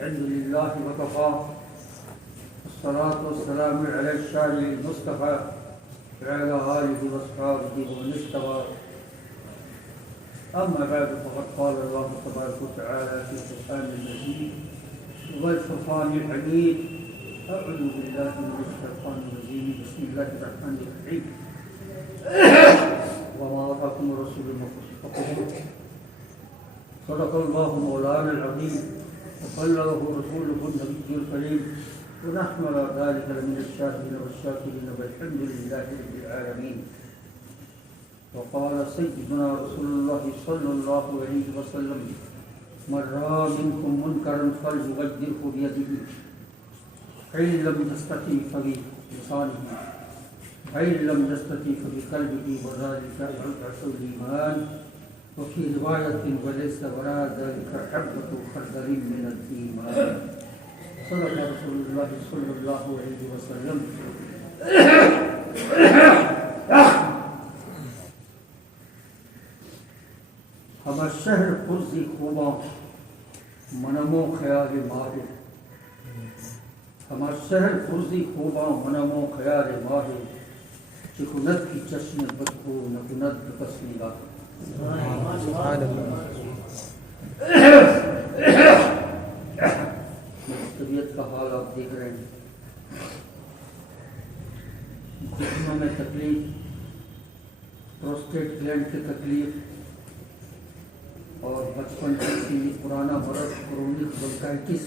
الحمد لله وكفى والصلاة والسلام على الشارع المصطفى وعلى آله وأصحابه ومن اجتبى. أما بعد فقد قال الله تبارك وتعالى في القرآن المجيد والفرقان الحميد. أعوذ بالله من الشيطان الرجيم. بسم الله الرحمن الرحيم. وما آتاكم الرسول فخذوه. صدق الله مولانا العظيم وبلغه رسوله النبي الكريم ونحن على ذلك لمن الشاهدين والشاكرين والحمد لله رب العالمين. وقال سيدنا رسول الله صلى الله عليه وسلم: من رأى منكم منكرا فليغيره بيده فإن لم يستطع فبلسانه فإن لم يستطع فبقلبه وذلك أضعف الإيمان. وفي رواية: وليس وراء ذلك حبة خردل من الإيمان. صدق رسول الله صلى الله عليه وسلم. ہمارا شہر پرزی خوباں منمو خیال ماہر. ہمارا شہر پرزی خوباں منمو خیال ماہر. چکند کی چشم بدبو نکند کسنی گا. طبیعت کا حال آپ دیکھ رہے ہیں. جسموں میں تکلیف، پروسٹیٹ گلینڈ کی تکلیف اور بچپن سے پرانا مرض کرونک برونکائٹس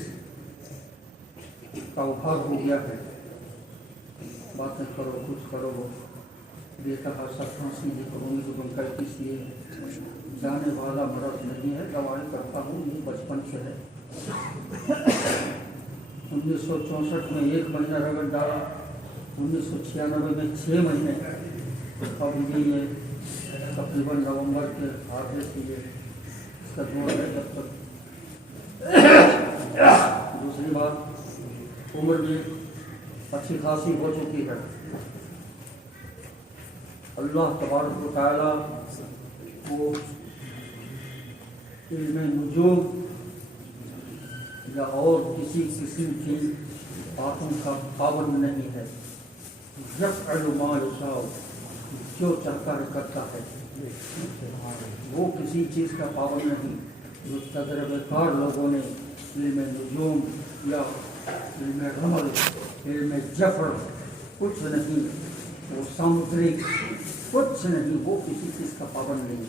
کا ابھار ہو گیا ہے. باتیں کرو کچھ کرو بے تحاشا کھانسی یہ کرونک برونکائٹس یہ جانے والا مرض نہیں ہے. دوائیں کرتا ہوں یہ بچپن سے ہے. 1964 میں 1 مہینہ رگڑ ڈالا, 1996 میں 6 مہینے. اب بھی یہ تقریباً نومبر کے آخر سے یہ اس کا دور ہے. جب تک دوسری بات عمر بھی اچھی خاصی ہو چکی ہے. اللہ تبارک و تعالیٰ کو علم نجوم یا اور کسی قسم کی باتوں کا پابند نہیں ہے. یفعل ما یشاء, جو چاہتا ہے کرتا ہے. وہ کسی چیز کا پابند نہیں. جو تجربہ کار لوگوں نے علم نجوم یا علم رمل, علم جفر کچھ نہیں, وہ سمندری کچھ نہیں, وہ کسی چیز کا پابند نہیں.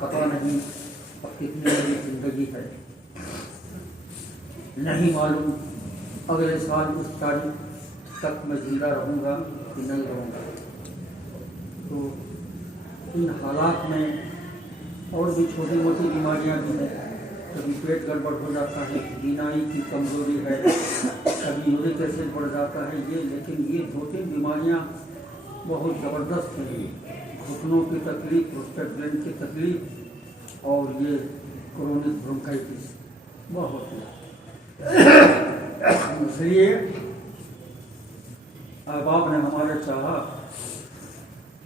پتہ نہیں اب کتنی بڑی زندگی ہے, نہیں معلوم اگلے سال اس تاریخ تک میں زندہ رہوں گا کہ نہیں رہوں گا. تو ان حالات میں اور بھی چھوٹی موٹی بیماریاں بھی ہیں. کبھی پیٹ گڑبڑ ہو جاتا ہے, بینائی کی کمزوری ہے, کبھی یورک ایسڈ بڑھ جاتا ہے یہ. لیکن یہ 2-3 بیماریاں بہت زبردست ہیں. گھٹنوں کی تکلیف, پروسٹیٹ گلینڈ کی تکلیف اور یہ کرونک برونکائٹس بہت ہے. اس لیے احباب نے ہمارے چاہا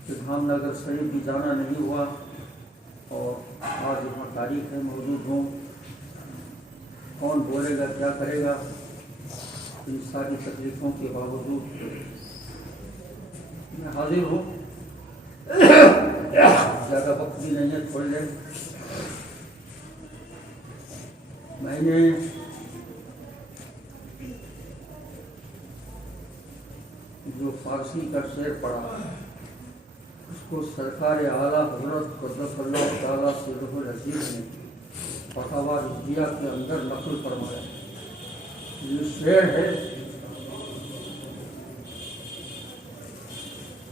کہ دھام نگر شریف بھی جانا نہیں ہوا اور آج یہاں تاریخ ہے موجود ہوں. کون بولے گا, کیا کرے گا. ان ساری تکلیفوں کے باوجود میں حاضر ہوں. زیادہ وقت بھی نہیں ہے, تھوڑی دیر. میں نے جو فارسی کا شعر پڑھا اس کو سرکار اعلیٰ حضرت قدس اللہ تعالیٰ سرہ العزیز نے فتاوی رضویہ کے اندر نقل فرمایا. یہ شعر ہے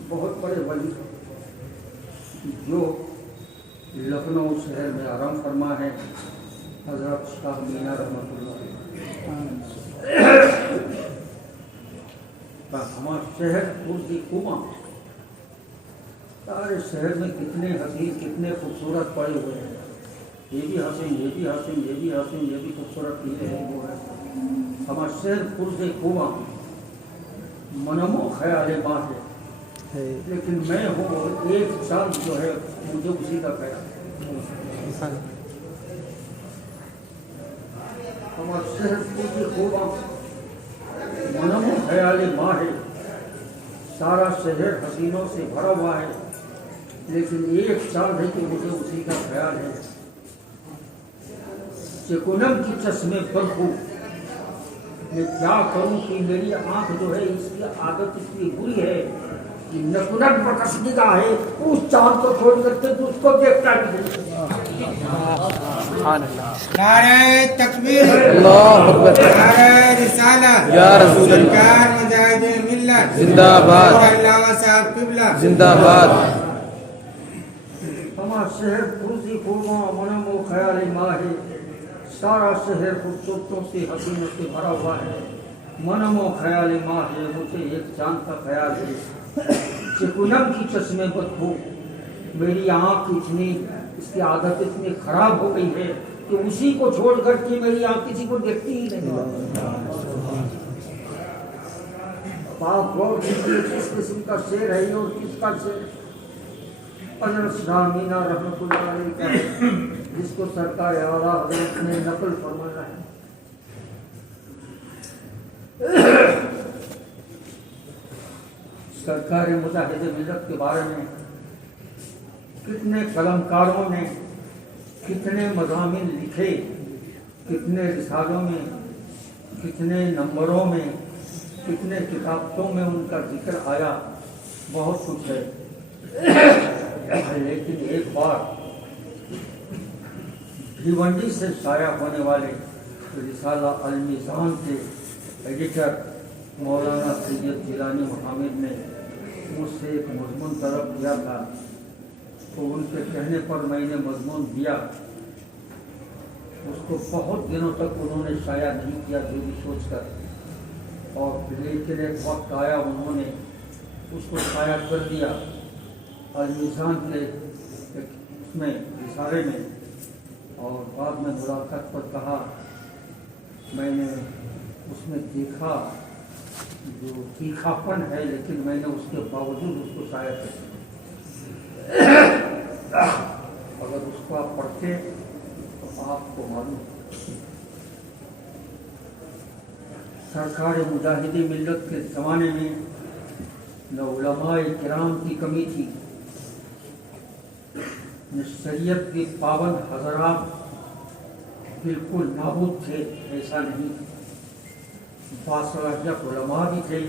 بہت بڑے ولی جو لکھنؤ شہر میں آرام فرما ہے, حضرت شاہ مینا رحمۃ اللہ. ہمارا شہر پرزی خوباں, سارے شہر میں کتنے حسین کتنے خوبصورت پڑے ہوئے ہیں. یہ بھی حسین, یہ بھی حسین, یہ بھی حسین, یہ بھی خوبصورت, یہ ہے وہ ہے. ہمارا شہر پرزی خوباں منمو خیال ماہر. لیکن میں ہوں ایک چاند جو ہے مجھے اسی کا خیال. اور شہر پوری خوباں منم و خیال ماں ہے، سارا شہر حسینوں سے بھرا ہوا ہے، لیکن ایک چاند ہے کہ مجھے اسی کا خیال ہے۔ چکنم کی چشمے بدبو، میں کیا کروں کہ میری آنکھ جو ہے اس کی عادت اتنی بری ہے کہ نکنک بکس نگاہ ہے، اس چاند کو چھوڑ کر کے اس کو دیکھتا بھی نعرہ تکبیر، اللہ اکبر، نعرہ رسالہ، یا رسول اللہ، سرکار مجاہد ملت زندہ باد، اور علامہ صاحب قبلہ زندہ باد۔ ہمارا شہر پوری خوباں منم و خیال ماں ہے، سارا شہر خوبصورتوں سے حسینوں سے بھرا ہوا ہے، منم و خیال ماں ہے، مجھے ایک چاند کا خیال ہے۔ چکنم کی چشمے بدبو، میری آنکھ اتنی، اس کی عادت اتنی خراب ہو گئی ہے کہ اسی کو چھوڑ کر کے میری آنکھ کسی کو دیکھتی ہی نہیں۔ آپ غور کیجیے کس قسم کا شعر ہے یہ اور کس کا شعر؟ حضرت شاہ مینا رحمۃ اللہ علیہ کا ہے، جس کو سرکار اعلیٰ حضرت نے نقل فرمایا ہے۔ سرکار مجاہد ملت کے بارے میں کتنے قلم کاروں نے کتنے مضامین لکھے، کتنے رسالوں میں، کتنے نمبروں میں، کتنے کتابوں میں ان کا ذکر آیا، بہت کچھ ہے۔ لیکن ایک بار بھیونڈی سے شائع ہونے والے رسالہ المیزان کے ایڈیٹر مولانا سید جیلانی محمد نے مجھ سے ایک مضمون طلب کیا تھا، تو ان کے کہنے پر میں نے مضمون دیا۔ اس کو بہت دنوں تک انہوں نے شائع نہیں کیا جو بھی سوچ کر، اور لیکن ایک وقت آیا انہوں نے اس کو شائع کر دیا المیزان کے اس میں رسالے میں، اور بعد میں ملاقات پر کہا، میں نے اس میں دیکھا جو تیکھا پن ہے، لیکن میں نے اس کے باوجود اس کو شائع کر دیا۔ اگر اس کو آپ پڑھتے تو آپ کو معلوم، سرکار مجاہد ملت کے زمانے میں نہ علماء کرام کی کمی تھی، نہ شریعت کے پابند حضرات بالکل نابود تھے، ایسا نہیں، باصلاحیت علماء بھی تھے،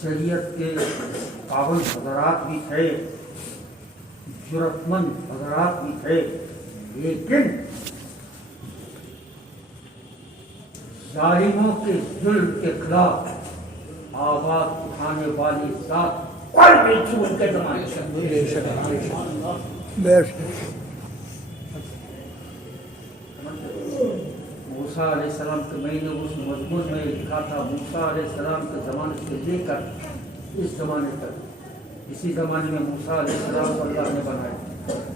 شریعت کے پابند حضرات بھی تھے، جرأت مند حضرات بھی تھے، لیکن ظالموں کے ظلم کے خلاف آواز اٹھانے والی ذات کوئی نہیں تھی ان کے زمانے موسیٰ علیہ السلام کے، میں نے اس مضمون میں لکھا تھا، موسیٰ علیہ السلام کے زمانے سے لے کر اس زمانے تک، اسی زمانے میں موسیٰ علیہ السلام کو اللہ نے بنایا،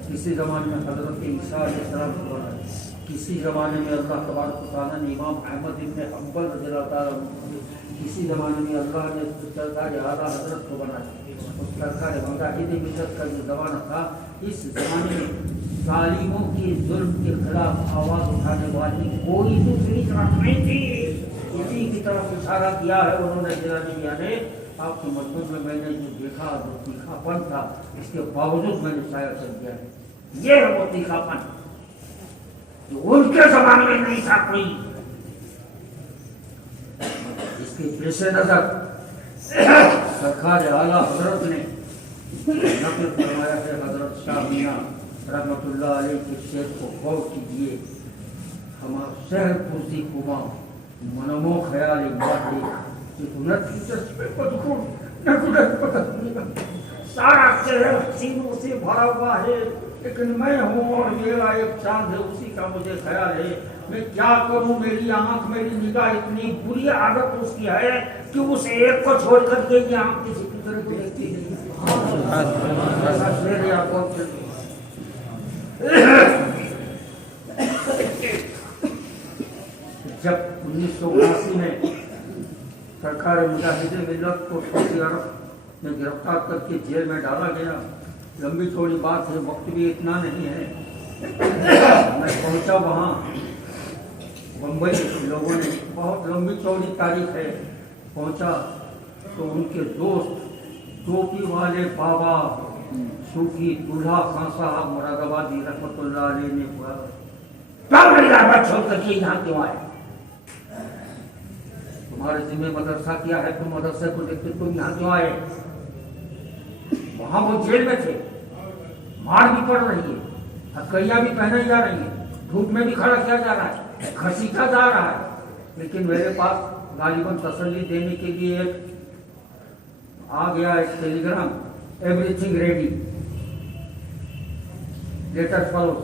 کسی زمانے میں حضرت عیسیٰ علیہ السلام کو بنایا، کسی زمانے میں اللہ تبارک و تعالیٰ نے امام احمد ابن حنبل رضی اللہ تعالیٰ عنہ، کسی زمانے میں اللہ نے سرکار اعلیٰ حضرت کو بنایا، اور سرکار مجاہد ملت کا جو زمانہ تھا، اس زمانے میں ظالموں کے ظلم کے خلاف آواز اٹھانے والی کوئی دوسری طرف نہیں تھی۔ اسی کی طرف اشارہ کیا ہے انہوں نے جیلانی میاں نے آپ کے مضمون میں نے جو دیکھا، جو تیکھا پن تھا، اس کے باوجود میں نے شائع کر دیا ہے۔ یہ ہے وہ تیکھا پن جو ان کے زمانے میں نہیں تھا کوئی۔ اس کے پیش نظر سرکار اعلیٰ حضرت نے نقل فرمایا ہے، حضرت شاہ مینا رحمۃ اللہ علیہ کے شعر کو غور کیجیے، ہمارا شہر پرسی خوباں منمو خیال ماہی، سارا شہر حسینوں سے بھرا ہوا ہے، لیکن میں ہوں اور میرا ایک چاند ہے، اسی کا مجھے خیال ہے۔ میں کیا کروں، میری آنکھ، میری نگاہ اتنی بری عادت اس کی ہے کہ اس ایک کو چھوڑ کر کے یہ آنکھ کسی کی طرف دیکھتی نہیں۔ ایسا شعر ہے، آپ غور کیجیے۔ جب 1979 میں سرکار مجاہد ملت کو سعودی عرب میں گرفتار کر کے جیل میں ڈالا گیا، لمبی چوڑی بات ہے، وقت بھی اتنا نہیں ہے، میں پہنچا وہاں، بمبئی لوگوں نے بہت لمبی چوڑی تاریخ ہے پہنچا تو ان کے دوست ٹوپی والے بابا صوفی دولہا خان صاحب مراد آبادی رحمۃ اللہ علیہ نے چھوڑ کر کے یہاں کیوں آئے؟ تمہارے ذمہ مدرسہ کیا ہے، تم مدرسے کو دیکھتے تم یہاں کیوں آئے؟ وہاں وہ جیل میں تھے، مار بھی پڑ رہی ہے، ہتھکڑیاں بھی پہنائی جا رہی ہیں، دھوپ میں بھی کھڑا کیا جا رہا ہے، گھسیٹا جا رہا ہے، لیکن میرے پاس غالباً تسلی دینے کے لیے ایک آ گیا ایک telegram, everything ready, letter follow,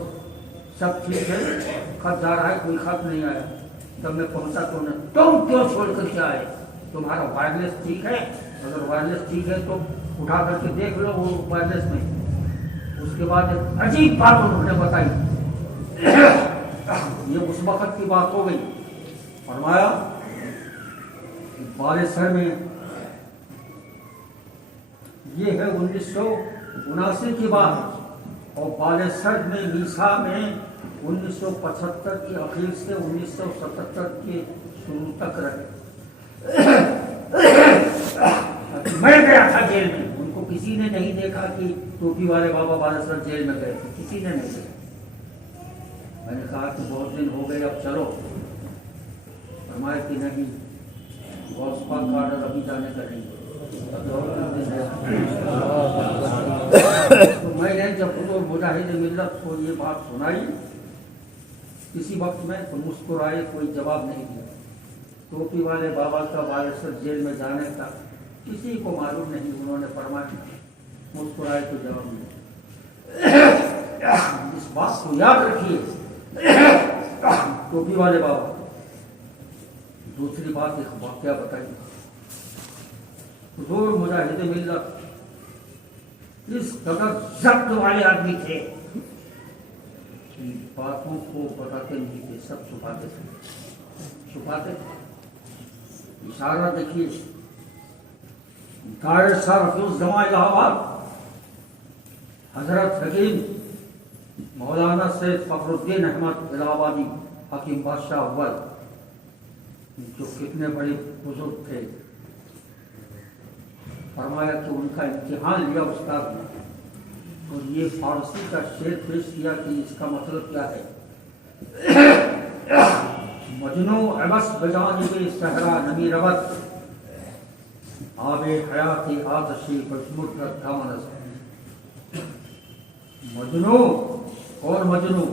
سب ٹھیک ہے، خط جا رہا ہے، کوئی خط نہیں آیا۔ جب میں پہنچا تو تم کیوں چھوڑ کر کے آئے؟ تمہارا وائرلیس ٹھیک ہے؟ اگر وائرلیس ٹھیک ہے تو اٹھا کر کے دیکھ لو وہ وائرلیس میں۔ اس کے بعد ایک عجیب بات انہوں نے بتائی، یہ اس وقت کی بات ہو گئی، فرمایا بال سر میں یہ ہے 1979 کی بات، اور بال سرد میں میسا میں 1975 کے اخیر سے 1977 کے شروع تک رہے۔ میں گیا تھا جیل میں، ان کو کسی نے نہیں دیکھا کہ ٹوپی والے بابا بال سرد جیل میں گئے تھے، کسی نے نہیں دیکھا۔ میں نے کہا کہ بہت دن ہو گئے، اب چلو۔ فرمایا کہ نہیں، غوث پاک کا آرڈر ابھی جانے کا نہیں۔ تو میں نے جب حضور مجاہد ملت کو یہ بات سنائی کسی وقت میں تو مسکرائے، کوئی جواب نہیں دیا۔ ٹوپی والے بابا کا بال جیل میں جانے کا کسی کو معلوم نہیں، انہوں نے فرمایا، مسکرائے تو جواب نہیں۔ اس بات کو یاد رکھیے، ٹوپی والے بابا۔ دوسری بات ایک واقعہ بتائیے، حضور مجاہد ملت اس قدر ضبط والے آدمی تھے کہ باتوں کو بتاتے نہیں تھے، سب چھپاتے تھے۔ اشارہ دیکھیے، قائد صاحب حفیظ جماع الہ آباد حضرت حکیم مولانا سید فخر الدین احمد الہ آبادی حکیم بادشاہ اول، جو کتنے بڑے بزرگ تھے، فرمایا کہ ان کا امتحان لیا استاد نے، اور یہ فارسی کا شعر پیش کیا کہ اس کا مطلب کیا ہے۔ مجنو عبس بجانب صحرا نمی رود، آب حیات آتشی بشمر دامن۔ مجنو، کون مجنو؟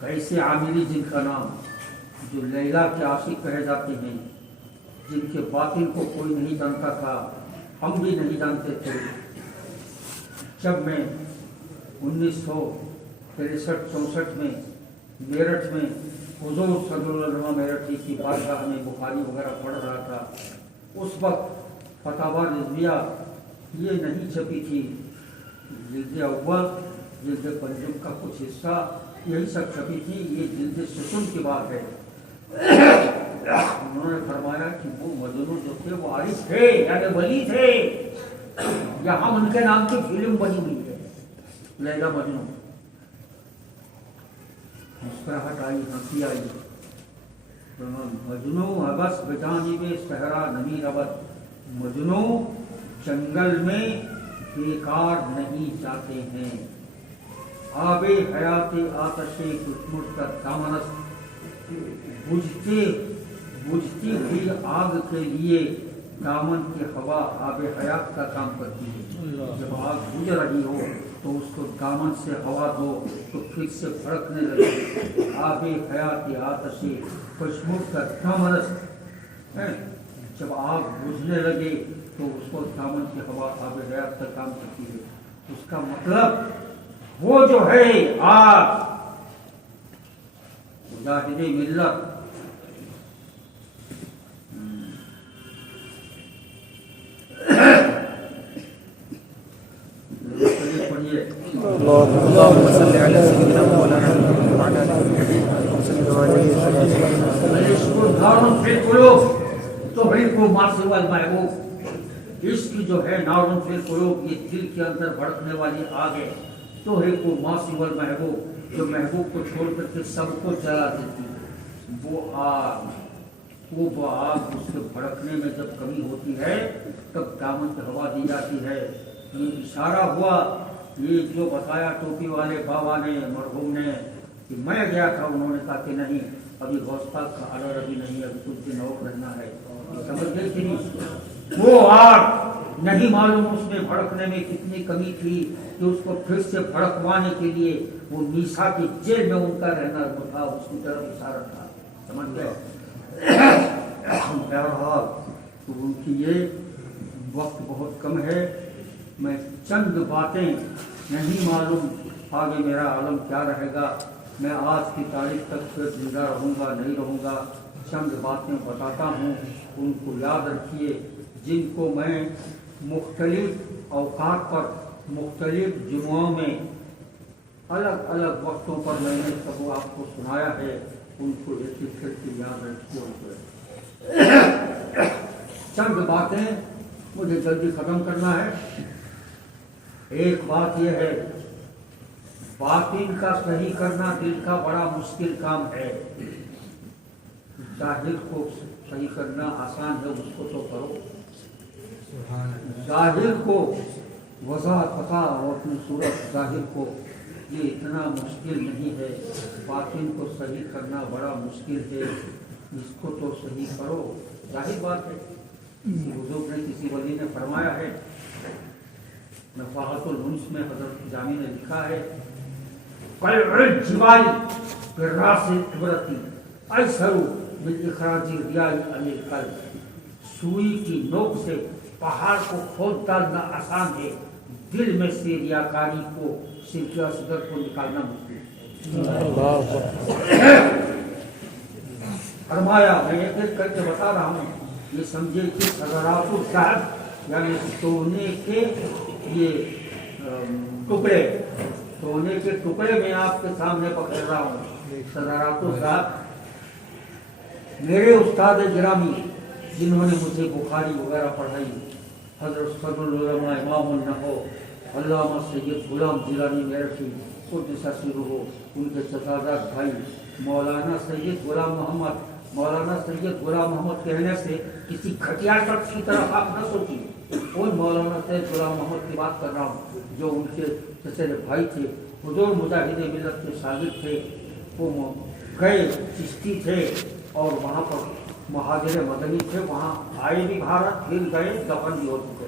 کیسے عاملی جن کا نام، جو لیلا کے عاشق کہے جاتے ہیں، جن کے باطن کو کوئی نہیں جانتا تھا، ہم بھی نہیں جانتے تھے۔ جب میں 1963-64 میں میرٹھ میں حضور صدر العلماء میرٹھی کی بارگاہ میں بخاری وغیرہ پڑھ رہا تھا، اس وقت فتاوی رضویہ یہ نہیں چھپی تھی، جلد اول جلد پنجم کا کچھ حصہ یہی سب چھپی تھی، یہ جلد ستون کی بات ہے۔ انہوں نے فرمایا کہ وہ مجنون جو تھے وہ عارف تھے، یعنی ولی تھے، یہاں ان کے نام کی فلم بنی ہوئی ہے، لیلا مجنون۔ مسکراہٹ آئی، ہنسی آئی۔ مجنو عبس بجانب صحرا نمی رود، مجنو جنگل میں بیکار نہیں جاتے ہیں، آب حیات آتش کشمر کا دامنست، بجھتی ہوئی آگ کے لیے دامن کی ہوا آب حیات کا کام کرتی ہے۔ جب آگ بجھ رہی ہو تو اس کو دامن سے ہوا دو تو پھر سے بھڑکنے لگے۔ آب حیات آتش کشمر کا دامنست، جب آگ بجھنے لگے تو اس کو دامن کی ہوا آب حیات کا کام کرتی ہے۔ اس کا مطلب وہ جو ہے آگ مجاہد ملت، اللهم صل على سيدنا مولانا محمد وعلى آله محبوب، عشق جو ہے نارن فی القلوب، یہ دل کے اندر بھڑکنے والی آگ ہے، تو ہے کو ماسی والمحبوب، جو محبوب کو چھوڑ کر کے سب کو جلا دیتی ہے، وہ وہ آگ اس کے بھڑکنے میں جب کمی ہوتی ہے تب دامن سے ہوا دی جاتی ہے. یہ اشارہ ہوا، یہ جو بتایا ٹوپی والے بابا نے مرحوم نے کہ میں گیا تھا، انہوں نے کہا کہ نہیں ابھی غوث پاک کا آرڈر ابھی نہیں ہے، ابھی کچھ دن اور رہنا ہے. سمجھ گئے کہ نہیں؟ وہ آگ نہیں معلوم اس میں بھڑکنے میں کتنی کمی تھی کہ اس کو پھر سے بھڑکوانے کے لیے وہ میسا کی جیل میں ان کا رہنا تھا، اس کی طرف اشارہ تھا. سمجھ گئے؟ بہرحال ان کی یہ وقت بہت کم ہے، میں چند باتیں نہیں معلوم آگے میرا عالم کیا رہے گا، میں آج کی تاریخ تک پھر زندہ رہوں گا نہیں رہوں گا، چند باتیں بتاتا ہوں، ان کو یاد رکھیے، جن کو میں مختلف اوقات پر مختلف جمعوں میں الگ الگ وقتوں پر میں نے سب آپ کو سنایا ہے، ان کو ایک ایک کر کے یاد رکھیے. چند باتیں مجھے جلدی ختم کرنا ہے. ایک بات یہ ہے، باطن کا صحیح کرنا دل کا بڑا مشکل کام ہے. ظاہر کو صحیح کرنا آسان ہے، اس کو تو کرو. ظاہر کو وضع پتہ اور اپنی صورت ظاہر کو یہ اتنا مشکل نہیں ہے، باطن کو صحیح کرنا بڑا مشکل ہے، اس کو تو صحیح کرو. ظاہر بات ہے، بزرگ نے کسی ولی نے فرمایا ہے، نفاحت الانس میں حضرت جامی نے لکھا ہے، جبال بالراس عبرتی ایسر بالاخراج ریاء عن القلب. سوئی کی نوک سے پہاڑ کو کھود ڈالنا آسان ہے، دل میں سے ریاکاری کو شرک اصغر کو نکالنا مشکل ہے. فرمایا، میں ایک ایک کر کے بتا رہا ہوں، یہ سمجھے کہ حضرات الذہب یعنی سونے کے یہ ٹکڑے، سونے کے ٹکڑے میں آپ کے سامنے پکڑ رہا ہوں. حضرات الذہب میرے استاد گرامی جنہوں نے مجھے بخاری وغیرہ پڑھائی، حضرت صدر العلماء امام النحو علامہ سید غلام جیلانی میرٹھی قدس سرہ، ان کے چچادہ بھائی مولانا سید غلام محمد. مولانا سید غلام محمد کہنے سے کسی گھٹیا شخص کی طرف آپ نہ سوچیے، ان مولانا سید غلام محمد کی بات کر رہا ہوں جو ان کے چچیرے بھائی تھے، حضور مجاہد ملت کے شاگرد تھے. وہ گئے چشتی تھے اور وہاں پر مہاجر مدنی تھے، وہاں آئے بھی بھارت، پھر گئے دفن بھی ہو چکے.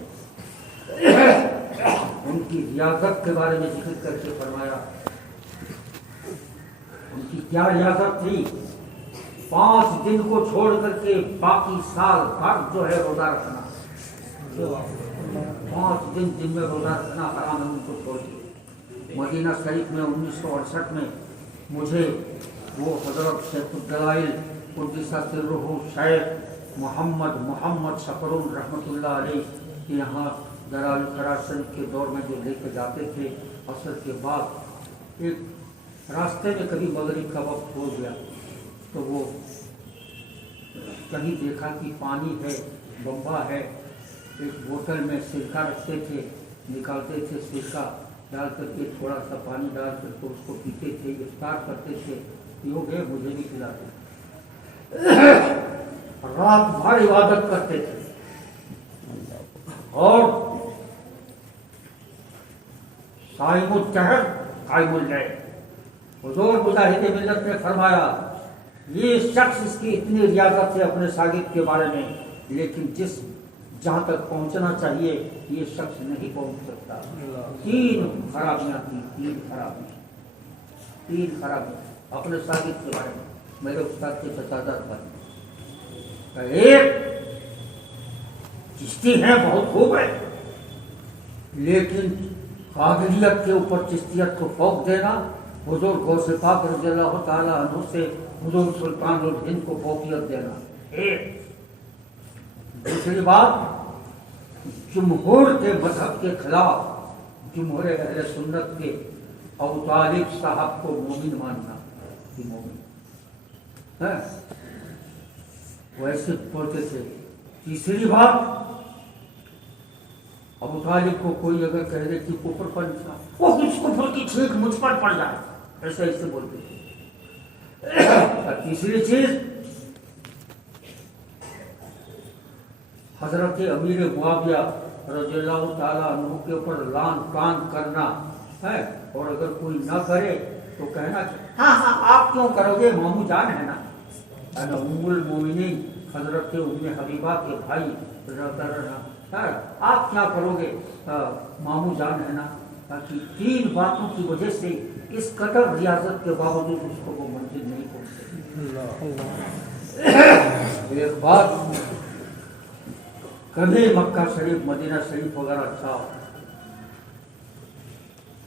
ان کی ریاضت کے بارے میں ذکر کر کے فرمایا، ان کی کیا ریاضت تھی، 5 دن کو چھوڑ کر کے باقی سال بھر جو ہے روزہ رکھنا. 5 دن جن میں روزہ رکھنا حرام ہے، ان کو چھوڑ کے. مدینہ شریف میں 1968 میں مجھے وہ حضرت شیخ الدلائل قدس سرہ شیخ محمد شفر رحمۃ اللہ علیہ کے یہاں دارالقرار شریف کے دور میں جو لے کے جاتے تھے، عصر کے بعد ایک راستے میں کبھی مغرب کا وقت ہو گیا تو وہ کہیں دیکھا کہ پانی ہے، بمبا ہے، ایک بوتل میں سرکہ رکھتے تھے، نکالتے تھے سرکہ ڈال کر کے تھوڑا سا پانی ڈال کر کے اس کو پیتے تھے، افطار کرتے تھے. پیو گے مجھے بھی کھلاتے. رات بھر عبادت کرتے تھے اور صائم الدہر قائم اللیل. حضور مجاہد ملت نے فرمایا، یہ شخص اس کی اتنی ریاضت ہے اپنے شاگرد کے بارے میں، لیکن جہاں تک پہنچنا چاہیے یہ شخص نہیں پہنچ سکتا. 3 خرابیاں تھیں، 3 خرابیاں اپنے شاگرد کے بارے میں. میرے استاد کے چچادہ بھائی، ایک چشتی ہے، بہت خوب ہے، لیکن قادریت کے اوپر چشتیت کو فوق دینا، حضور غوث پاک رضی اللہ تعالیٰ عنہ سے حضور سلطان الہند کو فوقیت دینا. ایک دوسری بات، جمہور کے مذہب کے خلاف جمہور اہل سنت کے ابو طالب صاحب کو مومن ماننا کہ مومن ہے، وہ ایسے بولتے تھے. تیسری بات، ابو طالب کو کوئی اگر کہہ دے کہ کفر پر وہ کچھ کفر کی چھینک مجھ پر پڑ جائے، ایسے بولتے تھے. تیسری چیز، حضرت امیر معاویہ رضی اللہ تعالیٰ عنہ کے اوپر لان تان کرنا ہے، اور اگر کوئی نہ کرے تو کہنا ہاں ہاں آپ کیوں کرو گے، مامو جان ہے نا، ام المومنین حضرت ام حبیبہ کے بھائی آپ کیا کرو گے، مامو جان ہے نا، تاکہ 3 باتوں کی وجہ سے اس قدر ریاضت کے باوجود اس کو وہ منزل نہیں پہنچے۔ ایک بات، کبھی مکہ شریف مدینہ شریف وغیرہ جاؤ،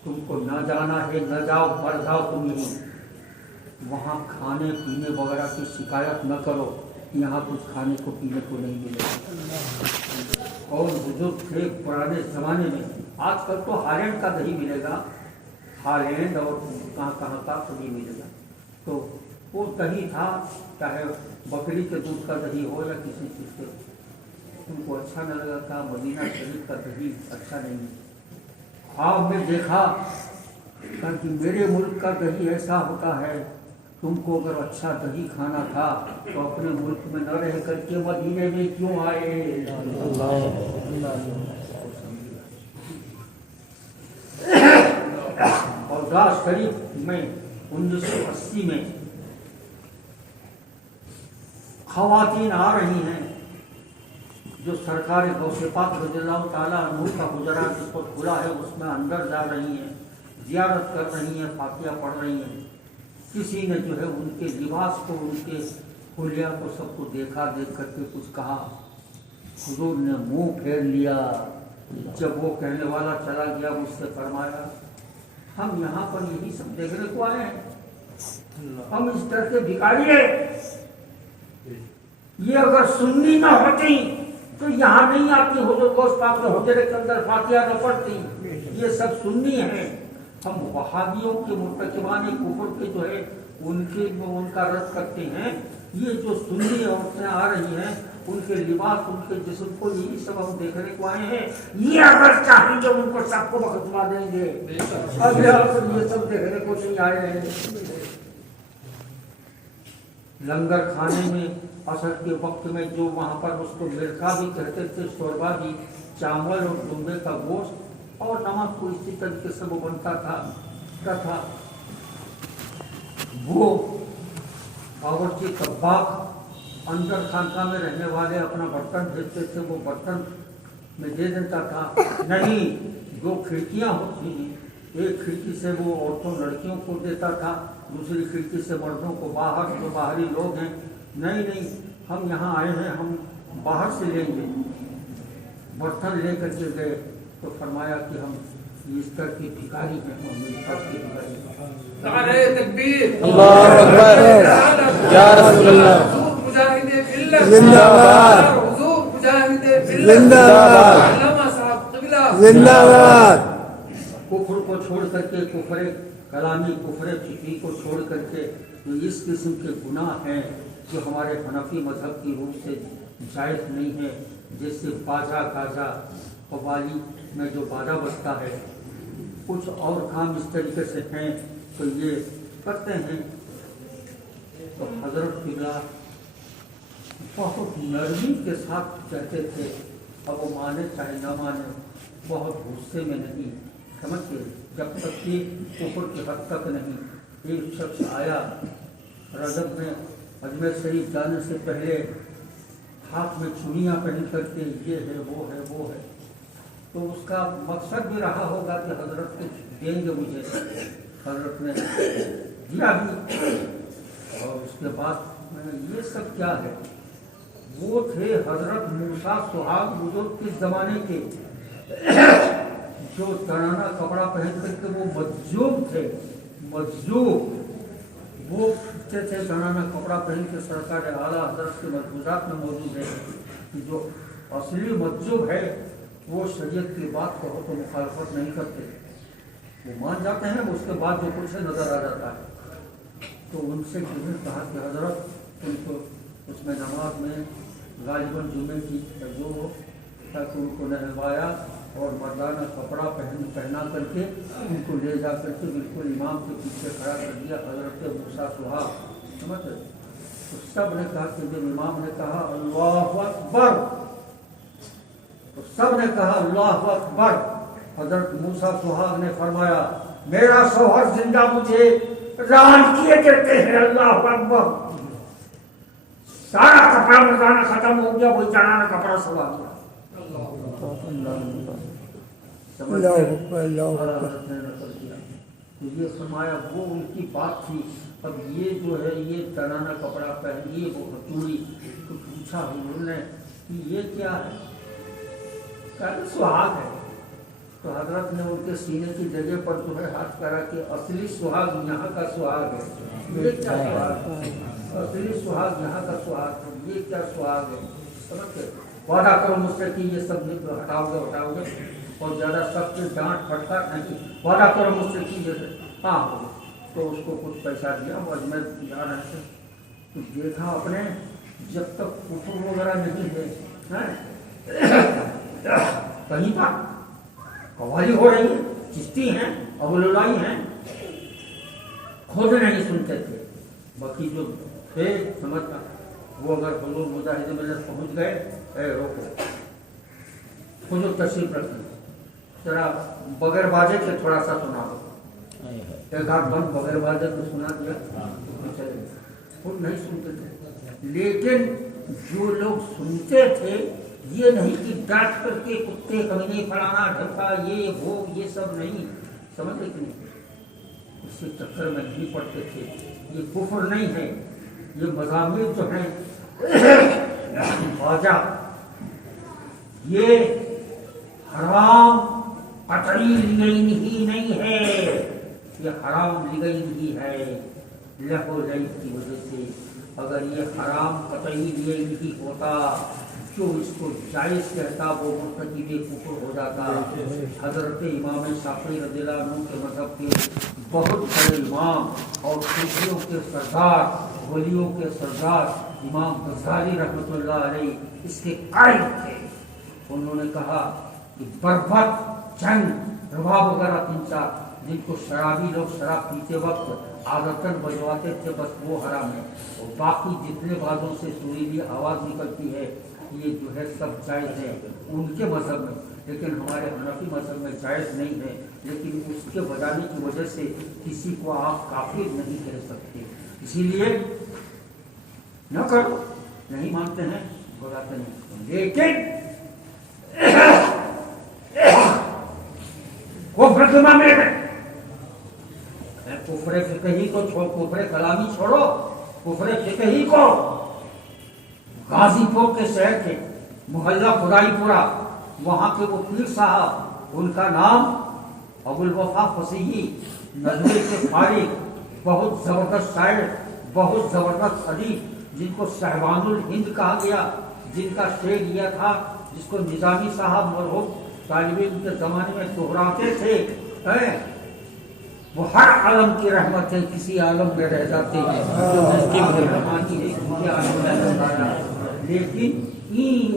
تم کو نہ جانا ہے نہ جاؤ، مر جاؤ تم نہیں، وہاں کھانے پینے وغیرہ کی شکایت نہ کرو، یہاں کچھ کھانے کو پینے کو نہیں ملے گا۔ اور بزرگ تھے پرانے زمانے میں، آج کل تو ہالینڈ کا دہی ملے گا، ہالینڈ اور کہاں کہاں کا دہی ملے گا، تو وہ دہی تھا، چاہے بکری کے دودھ کا دہی ہو یا کسی چیز کے، ان کو اچھا نہ لگا، تھا مدینہ شریف کا دہی اچھا نہیں ہے۔ خواب میں دیکھا کہ میرے ملک کا دہی ایسا ہوتا ہے، تم کو اگر اچھا دہی کھانا تھا تو اپنے ملک میں نہ رہ کر کے مدینے میں کیوں آئے؟ اور داس شریف میں 1980 میں خواتین آ رہی ہیں، جو سرکار غوث پاک رضی اللہ تعالیٰ عنہ کا حجرہ جس کو کھلا ہے اس میں اندر جا رہی ہیں، زیارت کر رہی ہیں، فاتحہ پڑھ رہی ہیں۔ کسی نے جو ہے ان کے لباس کو، ان کے حلیہ کو سب کو دیکھا، دیکھ کر کے کچھ کہا، حضور نے منہ پھیر لیا۔ جب وہ کہنے والا چلا گیا، مجھ سے فرمایا ہم یہاں پر یہی سب دیکھنے کو آئے ہیں، ہم اس طرح کے بھکاری ہیں، یہ اگر سنی نہ ہوتی تو یہاں نہیں آتی، حضور غوث پاک کے حجرے کے اندر فاتحہ نہ پڑھتی، یہ سب سنی ہیں۔ ہم وہابیوں کے مرتکبان کفر کے جو ہے ان کا رد کرتے ہیں، یہ جو سنی عورتیں آ رہی ہیں، ان کے لباس، ان کے جسم کو، یہی سب ہم دیکھنے کو آئے ہیں، یہ اگر چاہیں تو ان کو سب کو بخشوا دیں گے، اب یہ سب دیکھنے کو نہیں آئے ہیں۔ لنگر کھانے میں عصر کے وقت میں جو وہاں پر اس کو مرکا بھی کہتے تھے، شوربا بھی، چاول اور ڈمبے کا گوشت اور نمک کو اسی طریقے سے وہ بنتا تھا۔ وہ باورچی طباخ اندر خانقاہ میں رہنے والے اپنا برتن بھیجتے تھے، وہ برتن میں دے دیتا تھا، نہیں جو کھڑکیاں ہوتی ہیں، ایک کھڑکی سے وہ عورتوں لڑکیوں کو دیتا تھا، دوسری کھڑکی سے مردوں کو، باہر جو باہری لوگ ہیں، نہیں ہم یہاں آئے ہیں، ہم باہر سے لیں گے۔ برتن لے کر کے گئے تو فرمایا کہ ہم اس طرح کی بھکاری ہیں، ہم اس طرح کی بھکاری ہیں۔ نعرہ تکبیر، اللہ اکبر، یا رسول اللہ، حضور مجاہد ملت زندہ باد، حضور مجاہد ملت زندہ باد، علامہ صاحب قبلہ زندہ باد۔ کفر کو چھوڑ کر کے، کفر کلامی، کفر فکری کو چھوڑ کر کے جو اس قسم کے گناہ ہیں جو ہمارے حنفی مذہب کی روح سے جائز نہیں ہے، جیسے باجا گاجا قوالی میں جو باجا بجتا ہے، کچھ اور کام اس طریقے سے ہیں تو یہ کرتے ہیں۔ تو حضرت قبلہ بہت نرمی کے ساتھ کہتے تھے، اب وہ مانے چاہے نہ مانے، بہت غصے میں نہیں، سمجھتے، جب تک کہ کفر کی حد تک نہیں۔ ایک شخص آیا رجب میں اجمیر شریف جانے سے پہلے، ہاتھ میں چوڑیاں پہن کر کے، یہ ہے وہ ہے وہ ہے، تو اس کا مقصد بھی رہا ہوگا کہ حضرت کچھ دیں گے مجھے، حضرت نے دیا بھی۔ اور اس کے بعد میں نے یہ سب کیا ہے، وہ تھے حضرت موسیٰ سہاگ بزرگ کے زمانے کے، جو ترانہ کپڑا پہن کر کے وہ مجذوب تھے، مجذوب، وہ پھرتے تھے ترانہ کپڑا پہن کے، سرکار اعلیٰ حضرت کے ملفوظات میں موجود ہے کہ جو اصلی مجذوب ہے وہ شریعت کی بات کہو تو مخالفت نہیں کرتے، وہ مان جاتے ہیں، اس کے بعد جو کچھ نظر آ جاتا ہے۔ تو ان سے کہا کہ حضرت ان کو اس میں نماز میں غالباً جمعے کی جو ہو، تاکہ ان کو نہلوایا اور مردانہ کپڑا پہنا کر کے ان کو لے جا کر کے بالکل امام کے پیچھے کھڑا کر دیا، حضرت موسیٰ سہاگ، سمجھ رہے؟ تو سب نے کہا کہ جب امام نے کہا اللہ اکبر تو سب نے کہا اللہ اکبر. حضرت موسیٰ سہاگ نے فرمایا میرا شوہر زندہ مجھے ران کیے دیتے ہیں. اللہ اکبر. سارا کپڑا مردانہ ختم ہو گیا, وہی جانانہ کپڑا سوا گیا. یہ فرمایا وہ ان کی بات تھی. اب یہ جو ہے یہ جانانہ کپڑا پہنیے وہ چوڑی. تو پوچھا حضور نے کہ یہ کیا ہے؟ کہا سہاگ ہے. تو حضرت نے ان کے سینے کی جگہ پر جو ہے ہاتھ کرا کہ اصلی سہاگ یہاں کا سہاگ ہے. یہ کیا سہاگ ہے؟ اصلی سہاگ یہاں کا سہاگ ہے. یہ کیا سہاگ ہے؟ سمجھتے وعدہ کرو مجھ سے کہ یہ سب ہٹاؤ گے اور زیادہ سب سے ڈانٹ پھٹکار نہیں. وعدہ کرو مجھ سے کہ ہاں. تو اس کو کچھ پیسہ دیا اور میں جا رہے تھے تو دیکھا اپنے جب تک کفر وغیرہ نہیں ہے کہیں پر قوالی ہو رہی ہے, چشتی ہیں, ابوالعلائی ہیں, خود نہیں سنتے تھے. باقی جو تھے سمجھتا وہ اگر حضور مجاہد ملت پہنچ گئے اے روکو حضور تشریف رکھیں ذرا بغیر باجے کے تھوڑا سا سنا دو. ایک ہاتھ بند بغیر باجے کو سنا دیا, خود نہیں سنتے تھے. لیکن جو لوگ سنتے تھے یہ نہیں کہ ڈانٹ کر کے کتے کمینے پڑانا ڈھکا یہ وہ یہ سب نہیں. سمجھتے کہ نہیں اس کے چکر میں نہیں پڑتے تھے. یہ کفر نہیں ہے. یہ مضامین جو ہیں خواجہ یہ حرام قطعی لگئی ہی نہیں ہے. یہ حرام لگئی ہی ہے لہو لعب کی وجہ سے. اگر یہ حرام قطعی لگئی نہیں ہوتا جو اس کو جائز کہتا وہ مرتکب کفر ہو جاتا. حضرت امام شافعی رضی اللہ عنہ کے مذہب کے بہت بڑے امام اور صوفیوں کے سردار ولیوں کے سردار امام غزالی رحمۃ اللہ علیہ اس کے قائل تھے. انہوں نے کہا کہ بربط جنگ رباب وغیرہ تین چار جن کو شرابی لوگ شراب پیتے وقت عادتاً بجواتے تھے بس وہ حرام ہے. اور باقی جتنے بازوں سے سریلی آواز نکلتی ہے یہ جو ہے سب جائز ہے ان کے مذہب میں. لیکن ہمارے حنفی مذہب میں جائز نہیں ہے. لیکن اس کے بجانے کی وجہ سے کسی کو آپ کافر نہیں کہہ سکتے. اسی لیے نہ کرو, نہیں مانتے ہیں بلاتے نہیں. لیکن کفر کے معاملے میں کفر فقہی کو چھوڑ, کفر کلامی چھوڑو, کفر فقہی کو غازی پور کے شہر کے محلہ خدائی پورا وہاں کے وہ پیر صاحب ان کا نام ابوالوفا فصیحی ندوے کے فارغ بہت زبردست شاعر بہت زبردست ادیب جن کو صاحبان الہند کہا گیا, جن کا شعر یہ تھا جس کو نظامی صاحب مرحوم طالب علم کے زمانے میں دہراتے تھے وہ ہر عالم کی رحمت ہے کسی عالم میں رہ جاتے ہیں لیکن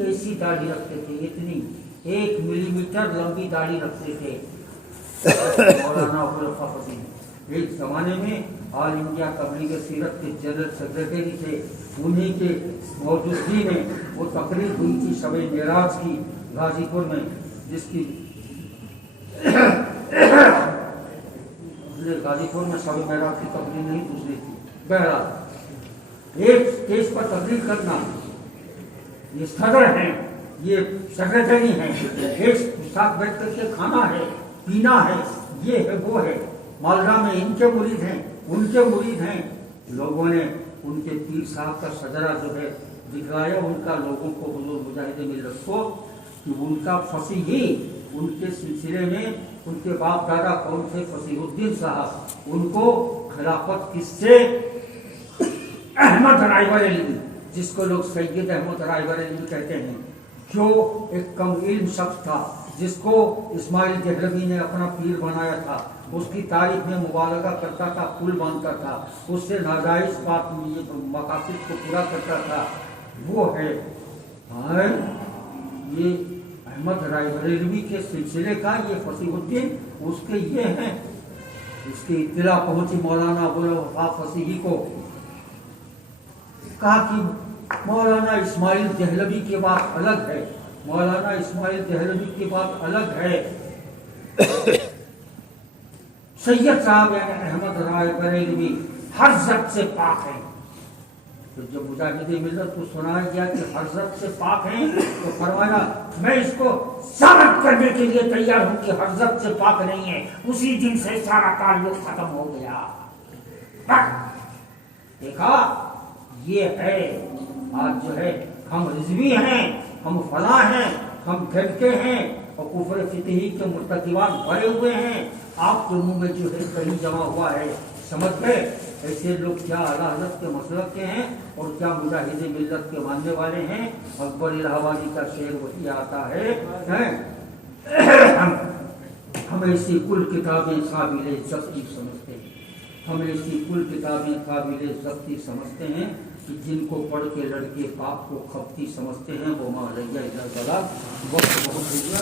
ایسی داڑھی رکھتے تھے اتنی 1 ملی میٹر لمبی داڑھی رکھتے تھے مولانا ابوالوفا فصیحی. ایک زمانے میں آل انڈیا تبلیغ سیرت کے جنرل سیکرٹری تھے. انہی کے موجودگی میں وہ تقریر ہوئی تھی شب معراج کی غازی پور میں جس کی غازی پور میں شب معراج کی تقریر نہیں دوسری تھی. بہرحال ایک اسٹیج پر تقریر کرنا یہ صدر ہیں یہ سیکرٹری ہیں ایک ساتھ بیٹھ کر کے کھانا ہے پینا ہے یہ ہے وہ ہے. مالدہ میں ان کے مرید ہیں ان کے مرید ہیں. لوگوں نے ان کے پیر صاحب کا شجرہ جو ہے دکھایا ان کا لوگوں کو حضور مجاہد ملت کو کہ ان کا فصیحی ان کے سلسلے میں ان کے باپ دادا کون تھے فصیح الدین صاحب ان کو خلافت کس سے احمد رائے بریلوی جس کو لوگ سید احمد رائے بریلوی کہتے ہیں جو ایک کم علم شخص تھا جس کو اسماعیل دہلوی نے اپنا پیر بنایا تھا. اس کی تاریخ میں مبالغہ کرتا تھا پل باندھتا تھا اس سے ناجائز بات مقاصد کو پورا کرتا تھا. وہ ہے یہ احمد رائے بریلوی کے سلسلے کا یہ فصیح الدین اس کے یہ ہیں. اس کی اطلاع پہنچی مولانا ابوالوفا فصیحی کو کہا کہ مولانا اسماعیل دہلوی کی بات الگ ہے مولانا اسماعیل دہلوی کی بات الگ ہے. سید صاحب یعنی احمد رائے بریلوی ہر ضد سے پاک ہیں. تو جب مجاہد ملت کو سنایا گیا کہ ہر ضد سے پاک ہیں تو فرمایا میں اس کو ثابت کرنے کے لیے تیار ہوں کہ ہر ضد سے پاک نہیں ہے. اسی دن سے سارا تعلق ختم ہو گیا. دیکھا یہ ہے آج جو ہے ہم رضوی ہیں, ہم فلاں ہیں, ہم گھٹتے ہیں اور کفر فقہی کے مرتکبات بھرے ہوئے ہیں. آپ کے منہ میں جو ہے کہیں جمع ہوا ہے. سمجھ گئے ایسے لوگ کیا اعلیٰ حضرت کے مسلک کے ہیں اور کیا مجاہد ملت کے ماننے والے ہیں. اکبر الہ آبادی کا شعر وہی آتا ہے ہم ایسی کل کتابیں قابل ضبطی سمجھتے ہیں. ہم ایسی کل کتابیں قابل ضبطی سمجھتے ہیں کہ جن کو پڑھ کے لڑکے پاپ کو خبتی سمجھتے ہیں. وہ مالیہ اللہ تعالیٰ وقت بہت ہو گیا.